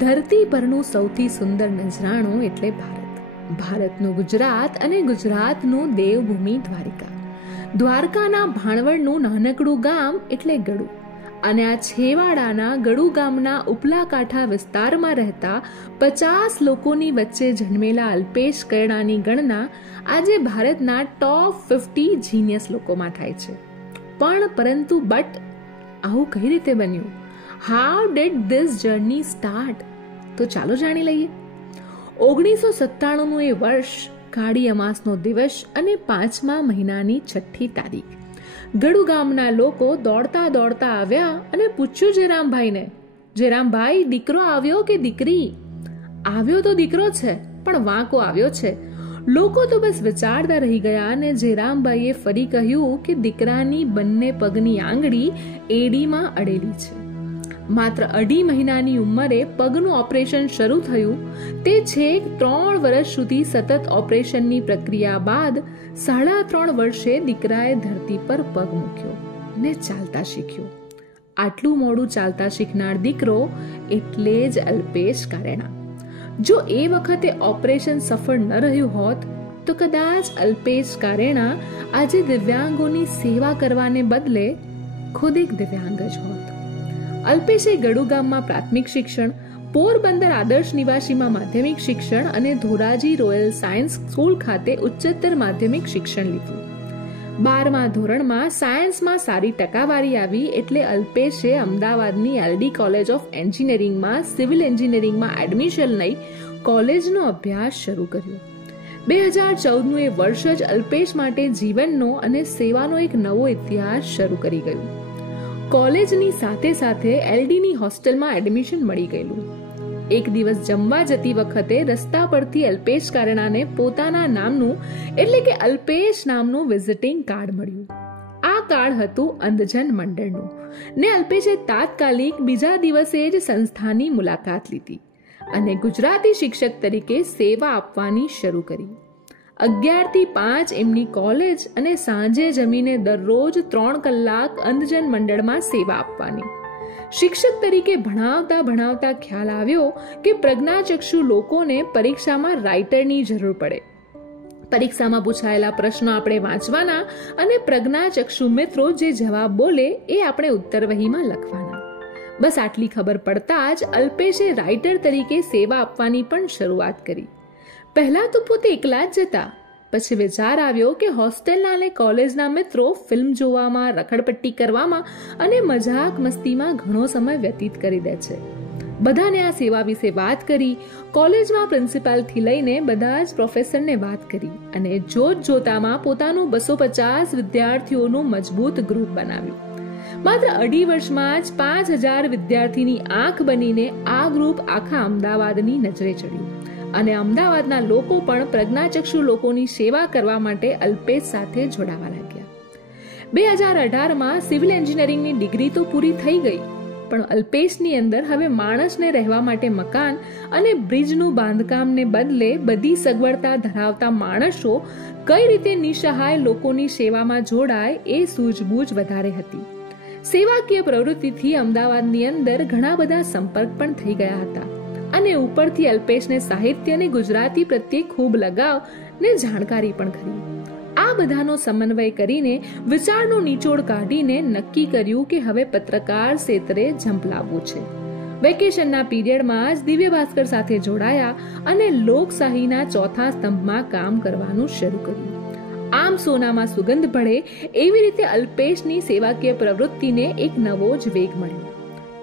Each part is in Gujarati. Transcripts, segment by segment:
ધરતી પરનું સૌથી સુંદર નજરાણું એટલે ભારત. ભારતનું ગુજરાત અને ગુજરાતનું દેવભૂમિ દ્વારિકા. દ્વારકાના ભાણવડનું નાનકડું ગામ એટલે ગડુ. અને આ છેવાડાના ગડુ ગામના ઉપલા કાંઠા વિસ્તારમાં રહેતા 50 લોકોની વચ્ચે જન્મેલા અલ્પેશ કરણાની ગણના આજે ભારતના ટોપ 50 જીનિયસ લોકોમાં થાય છે. પરંતુ આવું કઈ રીતે બન્યું? How did this journey start? તો ચાલો જાણી લઈએ. 1997નું એ વર્ષ, કાળી અમાસનો દિવસ અને 5મા મહિનાની 6ઠી તારીખ. ગડુ ગામના લોકો દોડતા દોડતા આવ્યા અને પૂછ્યું જેરામભાઈને, જેરામભાઈ, દીકરો આવ્યો કે દીકરી? આવ્યો તો દીકરો છે, પણ વાંકો આવ્યો છે. લોકો તો બસ વિચારતા રહી ગયા અને જેરામભાઈએ ફરી કહ્યું કે દીકરાની બંને પગની આંગળી એડીમાં અડેલી છે. માત્ર 2.5 મહિનાની ઉંમરે પગનું ઓપરેશન શરૂ થયું. તે છેક 3 વર્ષ સુધી સતત ઓપરેશનની પ્રક્રિયા બાદ 3.5 વર્ષે દીકરાએ ધરતી પર પગ મૂક્યો ને ચાલતા શીખ્યો. આટલું મોડું ચાલતા શીખનાર દીકરો એટલે જ અલ્પેશ કરણા. જો એ વખતે ઓપરેશન સફળ ન રહ્યું હોત તો કદાચ અલ્પેશ કરણા આજે દિવ્યાંગોની સેવા કરવાને બદલે ખુદ એક દિવ્યાંગ જ હોત. અલ્પેશે ગડુ ગામમાં પ્રાથમિક શિક્ષણ, પોરબંદર આદર્શ નિવાસીમાં માધ્યમિક શિક્ષણ અને ધોરાજી રોયલ સાયન્સ સ્કૂલ ખાતે ઉચ્ચતર માધ્યમિક શિક્ષણ લીધું. 12મા ધોરણમાં સાયન્સમાં સારી ટકાવારી આવી એટલે અલ્પેશે અમદાવાદની એલડી કોલેજ ઓફ એન્જિનિયરિંગમાં સિવિલ એન્જિનિયરિંગમાં એડમિશન લઈ કોલેજનો અભ્યાસ શરૂ કર્યો. 2014નું એ વર્ષ જ અલ્પેશ માટે જીવનનો અને સેવાનો એક નવો ઇતિહાસ શરૂ કરી ગયું. કોલેજની સાથે સાથે એલડીની હોસ્ટેલમાં એડમિશન મળી ગયેલું. એક દિવસ જમવા જતી વખતે રસ્તા પરથી અલ્પેશ કરણાને પોતાના નામનું એટલે કે અલ્પેશ નામનું વિઝિટિંગ કાર્ડ મળ્યું. આ કાર્ડ હતું અંધજન મંડળનું ને અલ્પેશે તાત્કાલિક બીજા દિવસે જ સંસ્થાની મુલાકાત લીધી અને ગુજરાતી શિક્ષક તરીકે સેવા આપવાની શરૂ કરી. 11 થી 5 એમની કોલેજ અને સાંજે જમીને દરરોજ 3 કલાક અંધજન મંડળમાં સેવા આપવાની. શિક્ષક તરીકે ભણાવતા ખ્યાલ આવ્યો કે પ્રજ્ઞાચક્ષુ લોકોને પરીક્ષામાં રાઇટરની જરૂર પડે. પરીક્ષામાં પૂછાયેલા પ્રશ્નો આપણે વાંચવાના અને પ્રજ્ઞાચક્ષુ મિત્રો જે જવાબ બોલે એ આપણે ઉત્તરવહીમાં લખવાના. બસ આટલી ખબર પડતા જ અલ્પેશે રાઇટર તરીકે સેવા આપવાની પણ શરૂઆત કરી. પહેલા તો પોતે એકલા જ જતા. પછી વિચાર આવ્યો કે હોસ્ટેલના અને કોલેજના મિત્રો ફિલ્મ જોવામાં, રખડપટ્ટી કરવામાં અને મજાક મસ્તીમાં ઘણો સમય વ્યતીત કરી દે છે. બધાને આ સેવા વિશે વાત કરી. કોલેજમાં પ્રિન્સિપાલથી લઈને બધા જ પ્રોફેસરને વાત કરી અને જોતામાં પોતાનું 250 વિદ્યાર્થીઓનું મજબૂત ગ્રુપ બનાવ્યું. માત્ર 2.5 વર્ષમાં જ 5000 વિદ્યાર્થીની આંખ બનીને આ ગ્રુપ આખા અમદાવાદની નજરે ચડ્યું અને અમદાવાદના લોકો પણ પ્રજ્ઞાચક્ષુ લોકોની સેવા કરવા માટે અલ્પેશ સાથે જોડાવા લાગ્યા. 2018માં સિવિલ એન્જિનિયરિંગની ડિગ્રી તો પૂરી થઈ ગઈ, પણ અલ્પેશની અંદર હવે માણસને રહેવા માટે મકાન અને બ્રિજનું બાંધકામને બદલે બધી સગવડતા ધરાવતા માણસો કઈ રીતે નિસહાય લોકોની સેવામાં જોડાય એ સૂઝબૂઝ વધારે હતી. સેવાકીય પ્રવૃત્તિથી અમદાવાદની અંદર ઘણા બધા સંપર્ક પણ થઈ ગયા હતા અને ઉપરથી અલ્પેશને સાહિત્ય અને ગુજરાતી પ્રત્યે ખૂબ લગાવ ને જાણકારી પણ ખરી. આ બધાનો સમન્વય કરીને વિચારનો નિચોડ કાઢીને નક્કી કર્યું કે હવે પત્રકાર ક્ષેત્રે ઝંપલાવવું છે. વેકેશનના પીરિયડમાં જ દિવ્ય ભાસ્કર સાથે જોડાયા અને લોકશાહીના ચોથા સ્તંભમાં કામ કરવાનું શરૂ કર્યું. આમ સોનામાં સુગંધ ભળે એવી રીતે અલ્પેશની સેવાકીય પ્રવૃત્તિને એક નવો જ વેગ મળ્યો.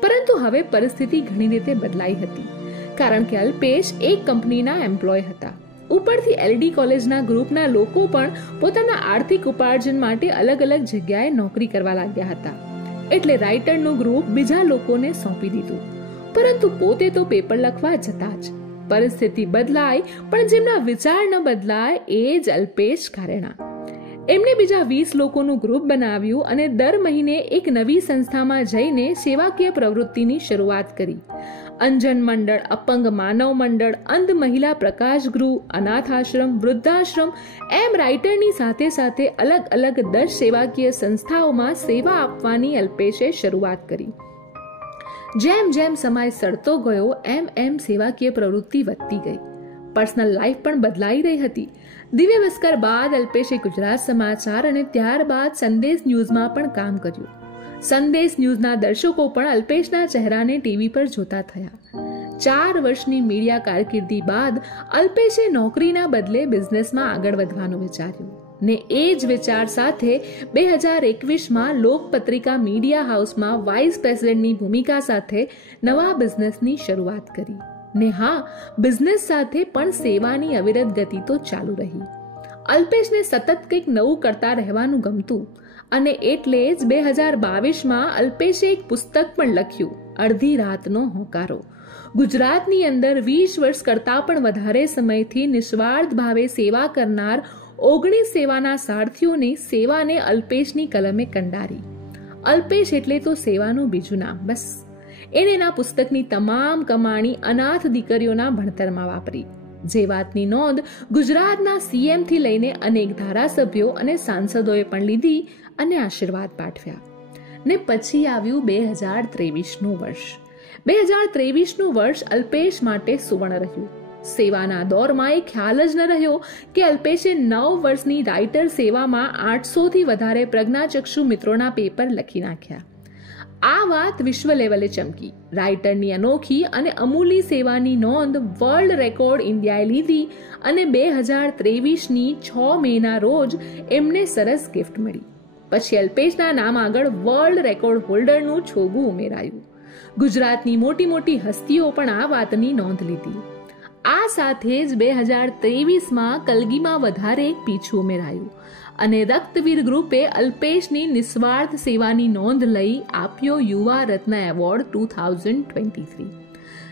પરંતુ હવે પરિસ્થિતિ ઘણી રીતે બદલાઈ હતી, કારણ કે અલ્પેશ એક કંપનીના એમ્પ્લોય હતા. ઉપરથી એલડી કોલેજના ગ્રુપના લોકો પણ પોતાના આર્થિક ઉપાર્જન માટે અલગ અલગ જગ્યાએ નોકરી કરવા લાગ્યા હતા. એટલે રાઇટરનું ગ્રુપ બીજા લોકોને સોંપી દીધું. પરંતુ પોતે તો પેપર લખવા જતા જ. પરિસ્થિતિ બદલાય પણ જેમના વિચાર ન બદલાય એ જ અલ્પેશ કરણા. એમને બીજા 20 લોકોનું ગ્રુપ બનાવ્યું અને દર મહિને એક નવી સંસ્થામાં જઈને સેવાકીય પ્રવૃત્તિની શરૂઆત કરી. અંજન મંડળ, અપંગ માનવ મંડળ, અંધ મહિલા પ્રકાશ ગૃહ, અનાથ આશ્રમ, વૃદ્ધાશ્રમ એમ રાઇટરની સાથે સાથે અલગ અલગ 10 સેવાકીય સંસ્થાઓમાં સેવા આપવાની અલ્પેશે શરૂઆત કરી. જેમ જેમ સમય સડતો ગયો એમ એમ સેવાકીય પ્રવૃત્તિ વધતી ગઈ. પર્સનલ લાઈફ પણ બદલાઈ રહી હતી. દિવ્ય ભાસ્કર બાદ અલ્પેશે ગુજરાત સમાચાર અને ત્યારબાદ સંદેશ ન્યૂઝમાં પણ કામ કર્યું. સંદેશ ન્યૂઝના દર્શકો પણ અલ્પેશના ચહેરાને ટીવી પર જોતા થયા. 4 વર્ષની મીડિયા કારકિર્દી બાદ અલ્પેશે નોકરીના બદલે બિઝનેસમાં આગળ વધવાનું વિચાર્યું ને એ જ વિચાર સાથે 2021માં લોકપત્રિકા મીડિયા હાઉસમાં વાઇસ પ્રેસિડેન્ટની ભૂમિકા સાથે નવા બિઝનેસની શરૂઆત કરી. ને હા, બિઝનેસ સાથે પણ સેવાની અવિરત ગતિ તો ચાલુ રહી. અલ્પેશને સતત કંઈક નવું કરતા રહેવાનું ગમતું અને એટલે જ 2022માં અલ્પેશે એક પુસ્તક પણ લખ્યું, અડધી રાતનો હોંકારો. ગુજરાતની અંદર 20 વર્ષ કરતાં પણ વધારે સમયથી નિસ્વાર્થ ભાવે સેવા કરનાર 19 સેવાના સારથીઓની સેવાને અલ્પેશની કલમે કંડારી. અલ્પેશ એટલે તો સેવાનું બીજું નામ. બસ એને એના પુસ્તકની તમામ કમાણી અનાથ દીકરીઓના ભણતરમાં વાપરી. જે વાતની નોંધ ગુજરાતના સીએમથી લઈને અનેક ધારાસભ્યો અને સાંસદોએ પણ લીધી અને આશીર્વાદ પાઠવ્યા. ને પછી આવ્યું 2023નું વર્ષ. 2023નું વર્ષ અલ્પેશ માટે સુવર્ણ રહ્યું. સેવાના દોરમાં એ ખ્યાલ જ ન રહ્યો કે અલ્પેશે 9 વર્ષની રાઇટર સેવામાં 800થી વધારે પ્રજ્ઞાચક્ષુ મિત્રોના પેપર લખી નાખ્યા. આ વાત વિશ્વ લેવલે ચમકી. રાઇટરની અનોખી અને અમૂલી સેવાની નોંધ વર્લ્ડ રેકોર્ડ ઇન્ડિયાએ લીધી અને 2023ની 6 મેના રોજ એમને સરસ ગિફ્ટ મળી. પછી અલ્પેશના નામ આગળ વર્લ્ડ રેકોર્ડ હોલ્ડરનું છોગું ઉમેરાયું. ગુજરાતની મોટી મોટી હસ્તીઓ પણ આ વાતની નોંધ લીધી. આ સાથે જ 2023માં કલગીમાં વધારે એક પીછું ઉમેરાયું અને રક્તવીર ગ્રુપે અલ્પેશની નિસ્વાર્થ સેવાની નોંધ લઈ આપ્યો યુવા રત્ન એવોર્ડ 2023.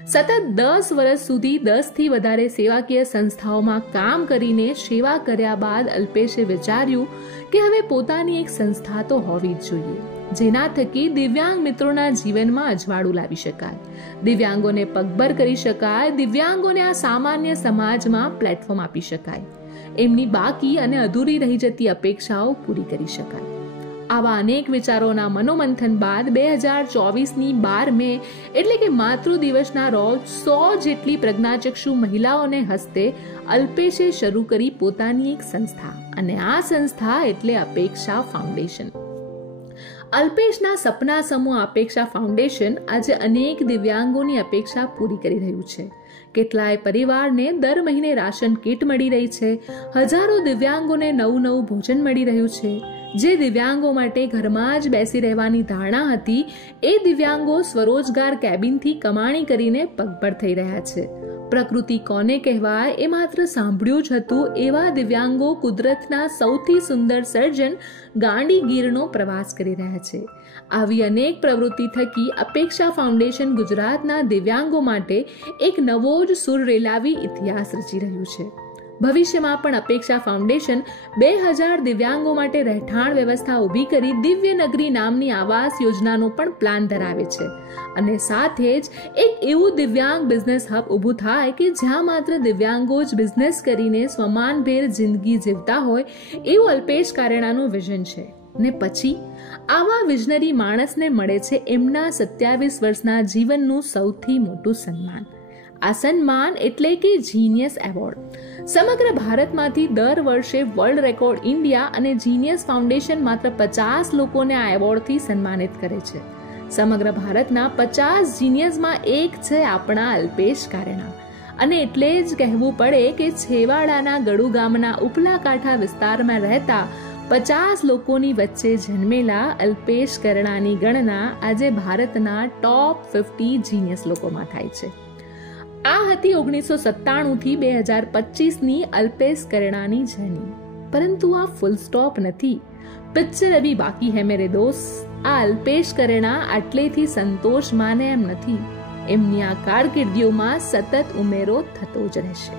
સતત 10 વર્ષ સુધી 10થી વધારે સેવાકીય સંસ્થાઓમાં કામ કરીને સેવા કર્યા બાદ અલ્પેશે વિચાર્યું કે હવે પોતાની એક સંસ્થા તો હોવી જ જોઈએ, જેના થકી દિવ્યાંગ મિત્રોના જીવનમાં અજવાળું લાવી શકાય, દિવ્યાંગોને પગભર કરી શકાય, દિવ્યાંગોને આ સામાન્ય સમાજમાં પ્લેટફોર્મ આપી શકાય, એમની બાકી અને અધૂરી રહી જતી અપેક્ષાઓ પૂરી કરી શકાય. આવા અનેક વિચારોના મનોમંથન બાદ 2024ની 12 મે એટલે કે માતૃ દિવસના રોજ 100 જેટલી પ્રજ્ઞાચક્ષુ મહિલાઓને હસ્તે અલ્પેશે શરૂ કરી પોતાની એક સંસ્થા, અને આ સંસ્થા એટલે અપેક્ષા ફાઉન્ડેશન. અલ્પેશના સપના સમૂહ અપેક્ષા ફાઉન્ડેશન આજે અનેક દિવ્યાંગોની અપેક્ષા પૂરી કરી રહ્યું છે. કેટલાય પરિવારને દર મહિને રાશન કીટ મળી રહી છે. હજારો દિવ્યાંગોને નવું ભોજન મળી રહ્યું છે. જે દિવ્યાંગો માટે ઘરમાં જ બેસી રહેવાની ધારણા હતી, એ દિવ્યાંગો સ્વરોજગાર કેબિનથી કમાણી કરીને પગભર થઈ રહ્યા છે. પ્રકૃતિ કોને કહેવાય એ માત્ર સાંભળ્યું જ હતું એવા દિવ્યાંગો કુદરતના સૌથી સુંદર સર્જન ગાંડીગીરનો પ્રવાસ કરી રહ્યા છે. આવી અનેક પ્રવૃત્તિ થકી અપેક્ષા ફાઉન્ડેશન ગુજરાતના દિવ્યાંગો માટે એક નવો જ સૂર રેલાવી ઇતિહાસ રચી રહ્યું છે. ભવિષ્યમાં પણ અપેક્ષા ફાઉન્ડેશન 2000 દિવ્યાંગો માટે રહેઠાણ વ્યવસ્થા ઊભી કરી દિવ્ય નગરી નામની આવાસ યોજનાનો પણ પ્લાન ધરાવે છે. અને સાથે જ એક એવું દિવ્યાંગ બિઝનેસ હબ ઊભું થાય કે જ્યાં માત્ર દિવ્યાંગો જ બિઝનેસ કરીને સ્વમાનભેર જિંદગી જીવતા હોય, એવું અલ્પેશ કારેણાનું વિઝન છે. ને પછી આવા વિઝનરી માણસને મળે છે એમના 27 વર્ષના જીવનનું સૌથી મોટું સન્માન. આ સન્માન એટલે કે જીનિયસ એવોર્ડ. સમગ્ર ભારતમાંથી દર વર્ષે વર્લ્ડ રેકોર્ડ ઇન્ડિયા અને જીનિયસ ફાઉન્ડેશન માત્ર 50 લોકોને આ એવોર્ડથી સન્માનિત કરે છે. સમગ્ર ભારતના 50 જીનિયસમાં એક છે આપણા અલ્પેશ કારેણા. અને એટલે જ કહેવું પડે કે છેવાડાના ગડુ ગામના ઉપલા કાંઠા વિસ્તારમાં રહેતા 50 લોકોની વચ્ચે જન્મેલા અલ્પેશ કારેણાની ગણના આજે ભારતના ટોપ 50 જીનિયસ લોકોમાં થાય છે. આ હતી 1997થી 2025ની અલ્પેશ કારેણાની જર્ની. પરંતુ આ ફૂલ સ્ટોપ નથી. પિક્ચર અભી બાકી હૈ મેરે દોસ્ત. આ અલ્પેશ કારેણા આટલેથી સંતોષ માને એમ નથી. એમની આ કારકિર્દીઓમાં સતત ઉમેરો થતો જ રહેશે.